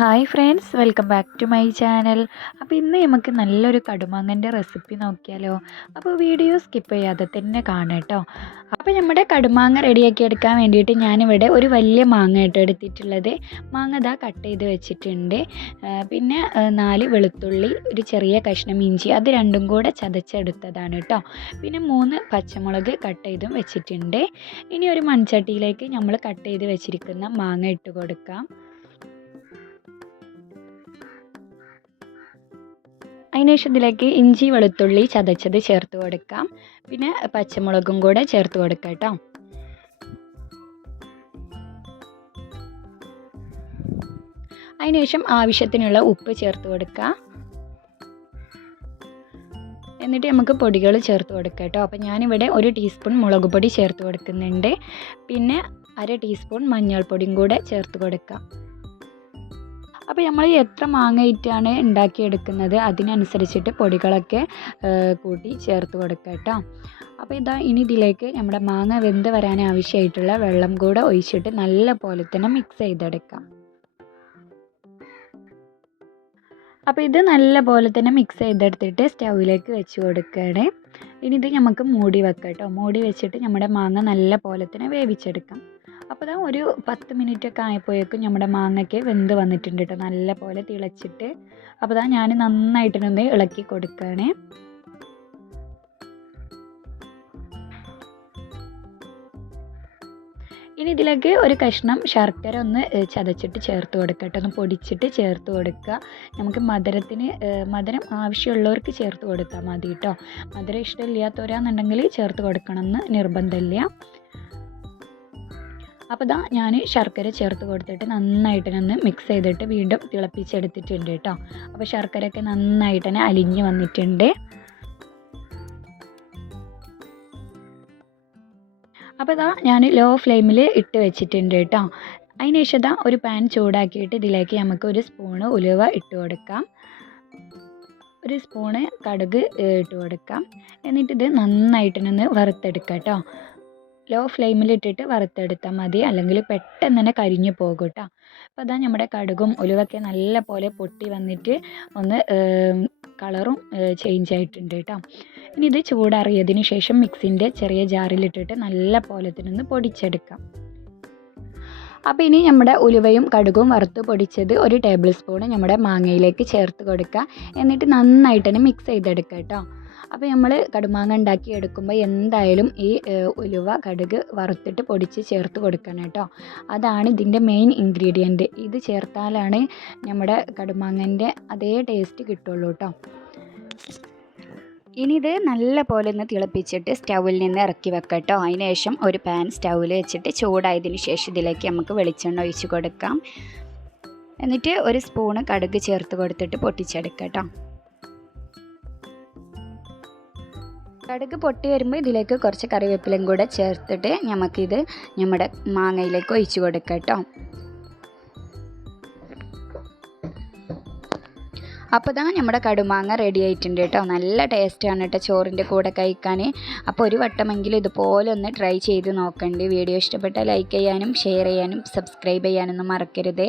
Hi friends welcome back to my channel. അപ്പോൾ ഇന്ന് നമുക്ക് നല്ലൊരു കടുമാങ്ങന്റെ റെസിപ്പി നോക്കിയാലോ. അപ്പോൾ വീഡിയോ സ്കിപ്പ് ചെയ്യാതെ തന്നെ കാണാം കേട്ടോ അപ്പോൾ നമ്മുടെ കടുമാങ്ങ റെഡിയാക്കി എടുക്കാൻ വേണ്ടിയിട്ട് ഞാനിവിടെ ഒരു വലിയ മാങ്ങ ഇട്ട് എടുത്തിട്ടുള്ളത്. മാങ്ങ ഇതാ കട്ട് ചെയ്ത് വെച്ചിട്ടുണ്ട്. പിന്നെ നാല് വെളുത്തുള്ളി ഒരു ചെറിയ കഷ്ണം ഇഞ്ചി അത് രണ്ടും കൂടെ ചതച്ചെടുത്തതാണ് കേട്ടോ പിന്നെ മൂന്ന് പച്ചമുളക് കട്ട് ചെയ്തും വെച്ചിട്ടുണ്ട്. ഇനി ഒരു മൺചട്ടിയിലേക്ക് നമ്മൾ കട്ട് ചെയ്ത് വെച്ചിരിക്കുന്ന മാങ്ങ ഇട്ട് കൊടുക്കാം. അതിനുശേഷം ഇതിലേക്ക് ഇഞ്ചി വെളുത്തുള്ളി ചതച്ചത് ചേർത്ത് കൊടുക്കാം. പിന്നെ പച്ചമുളകും കൂടെ ചേർത്ത് കൊടുക്കാം കേട്ടോ. അതിനുശേഷം ആവശ്യത്തിനുള്ള ഉപ്പ് ചേർത്ത് കൊടുക്കാം. എന്നിട്ട് നമുക്ക് പൊടികൾ ചേർത്ത് കൊടുക്കാം കേട്ടോ. അപ്പോൾ ഞാനിവിടെ ഒരു ടീസ്പൂൺ മുളക് പൊടി ചേർത്ത് കൊടുക്കുന്നുണ്ട്. പിന്നെ അര ടീസ്പൂൺ മഞ്ഞൾപ്പൊടിയും കൂടെ ചേർത്ത് കൊടുക്കാം. അപ്പോൾ നമ്മൾ എത്ര മാങ്ങ ഇട്ടാണ് ഉണ്ടാക്കിയെടുക്കുന്നത്? അതിനനുസരിച്ചിട്ട് പൊടികളൊക്കെ കൂട്ടി ചേർത്ത് കൊടുക്കുക കേട്ടോ. അപ്പോൾ ഇതാ ഇനി ഇതിലേക്ക് നമ്മുടെ മാങ്ങ വെന്ത് വരാൻ ആവശ്യമായിട്ടുള്ള വെള്ളം കൂടെ ഒഴിച്ചിട്ട് നല്ല പോലെ തന്നെ മിക്സ് ചെയ്തെടുക്കാം. അപ്പോൾ ഇത് നല്ല പോലെ തന്നെ മിക്സ് ചെയ്തെടുത്തിട്ട് സ്റ്റൗവിലേക്ക് വെച്ച് കൊടുക്കുകയാണ്. ഇനി ഇത് നമുക്ക് മൂടി വെക്കാം കേട്ടോ മൂടി വെച്ചിട്ട് നമ്മുടെ മാങ്ങ നല്ല പോലെ തന്നെ വേവിച്ചെടുക്കാം. അപ്പോൾ ഇതാ ഒരു പത്ത് മിനിറ്റ് ഒക്കെ ആയപ്പോഴേക്കും നമ്മുടെ മാങ്ങയ്ക്ക് വെന്ത് വന്നിട്ടുണ്ട് കേട്ടോ നല്ല പോലെ തിളച്ചിട്ട്. അപ്പോൾ ഇതാ ഞാൻ നന്നായിട്ടൊന്ന് ഇളക്കി കൊടുക്കുകയാണ് ഇനി ഇതിലേക്ക് ഒരു കഷ്ണം ശർക്കര ഒന്ന് ചതച്ചിട്ട് ചേർത്ത് കൊടുക്കുക കേട്ടോ. ഒന്ന് പൊടിച്ചിട്ട് ചേർത്ത് കൊടുക്കുക. നമുക്ക് മധുരത്തിന് മധുരം ആവശ്യമുള്ളവർക്ക് ചേർത്ത് കൊടുത്താൽ മതി കേട്ടോ. മധുരം ഇഷ്ടമില്ലാത്തവരാണെന്നുണ്ടെങ്കിൽ ചേർത്ത് കൊടുക്കണം എന്ന് നിർബന്ധമില്ല. അപ്പോൾ ഇതാ ഞാൻ ശർക്കര ചേർത്ത് കൊടുത്തിട്ട് നന്നായിട്ട് തന്നെ മിക്സ് ചെയ്തിട്ട് വീണ്ടും തിളപ്പിച്ചെടുത്തിട്ടുണ്ട് കേട്ടോ. അപ്പോൾ ശർക്കരയൊക്കെ നന്നായിട്ട് തന്നെ അലിഞ്ഞ് വന്നിട്ടുണ്ട്. അപ്പോൾ ഇതാ ഞാൻ ലോ ഫ്ലെയിമിൽ ഇട്ട് വെച്ചിട്ടുണ്ട് കേട്ടോ അതിന് ശേഷം ഒരു പാൻ ചൂടാക്കിയിട്ട് ഇതിലേക്ക് നമുക്ക് ഒരു സ്പൂണ് ഉലുവ ഇട്ട് കൊടുക്കാം. ഒരു സ്പൂണ് കടുക് ഇട്ട് കൊടുക്കാം. എന്നിട്ട് ഇത് നന്നായിട്ടൊന്ന് വറുത്തെടുക്കാം കേട്ടോ ലോ ഫ്ലെയിമിൽ ഇട്ടിട്ട് വറുത്തെടുത്താൽ മതി. അല്ലെങ്കിൽ പെട്ടെന്ന് തന്നെ കരിഞ്ഞു പോകും കേട്ടോ അപ്പോൾ അതാ നമ്മുടെ കടുകും ഉലുവൊക്കെ നല്ല പോലെ പൊട്ടി വന്നിട്ട് ഒന്ന് കളറും ചേഞ്ച് ആയിട്ടുണ്ട് കേട്ടോ ഇനി ഇത് ചൂടറിയതിന് ശേഷം മിക്സിന്റെ ചെറിയ ജാറിലിട്ടിട്ട് നല്ല പോലെ തന്നെ ഒന്ന് പൊടിച്ചെടുക്കാം. അപ്പോൾ ഇനി നമ്മുടെ ഉലുവയും കടുകും വറുത്ത് പൊടിച്ചത് ഒരു ടേബിൾ സ്പൂൺ നമ്മുടെ മാങ്ങയിലേക്ക് ചേർത്ത് കൊടുക്കുക. എന്നിട്ട് നന്നായിട്ട് തന്നെ മിക്സ് ചെയ്തെടുക്കുക കേട്ടോ അപ്പോൾ നമ്മൾ കടുമാങ്ങ ഉണ്ടാക്കി എടുക്കുമ്പോൾ എന്തായാലും ഈ ഉലുവ കടുക് വറുത്തിട്ട് പൊടിച്ച് ചേർത്ത് കൊടുക്കണം കേട്ടോ. അതാണ് ഇതിന്റെ മെയിൻ ഇൻഗ്രീഡിയന്റ് ഇത് ചേർത്താലാണ് നമ്മുടെ കടുമാങ്ങന്റെ അതേ ടേസ്റ്റ് കിട്ടുള്ളൂ കേട്ടോ. ഇനി ഇത് നല്ല പോലെ ഒന്ന് തിളപ്പിച്ചിട്ട് സ്റ്റൗവിൽ നിന്ന് ഇറക്കി വെക്കാം കേട്ടോ. അതിന് ശേഷം ഒരു പാൻ സ്റ്റൗവിൽ വെച്ചിട്ട് ചൂടായതിന് ശേഷം ഇതിലേക്ക് നമുക്ക് വെളിച്ചെണ്ണ ഒഴിച്ച് കൊടുക്കാം. എന്നിട്ട് ഒരു സ്പൂണ് കടുക് ചേർത്ത് കൊടുത്തിട്ട് പൊട്ടിച്ചെടുക്കാം കേട്ടോ. കടുക് പൊട്ടി വരുമ്പോൾ ഇതിലേക്ക് കുറച്ച് കറിവേപ്പിലയും കൂടെ ചേർത്തിട്ട് നമുക്കിത് നമ്മുടെ മാങ്ങയിലേക്ക് ഒഴിച്ചു കൊടുക്കാം കേട്ടോ. അപ്പോൾ ഇതാ നമ്മുടെ കടുമാങ്ങ റെഡി ആയിട്ടുണ്ട് കേട്ടോ. നല്ല ടേസ്റ്റാണ് കേട്ടോ ചോറിന്റെ കൂടെ കഴിക്കാൻ അപ്പോൾ ഒരു വട്ടമെങ്കിലും ഇതുപോലെ ഒന്ന് ട്രൈ ചെയ്ത് നോക്കണ്ട്. വീഡിയോ ഇഷ്ടപ്പെട്ടാൽ ലൈക്ക് ചെയ്യാനും ഷെയർ ചെയ്യാനും സബ്സ്ക്രൈബ് ചെയ്യാനൊന്നും മറക്കരുത്.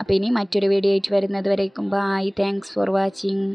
അപ്പോൾ ഇനി മറ്റൊരു വീഡിയോ ആയിട്ട് വരുന്നത് വരേക്കും. Bye thanks for watching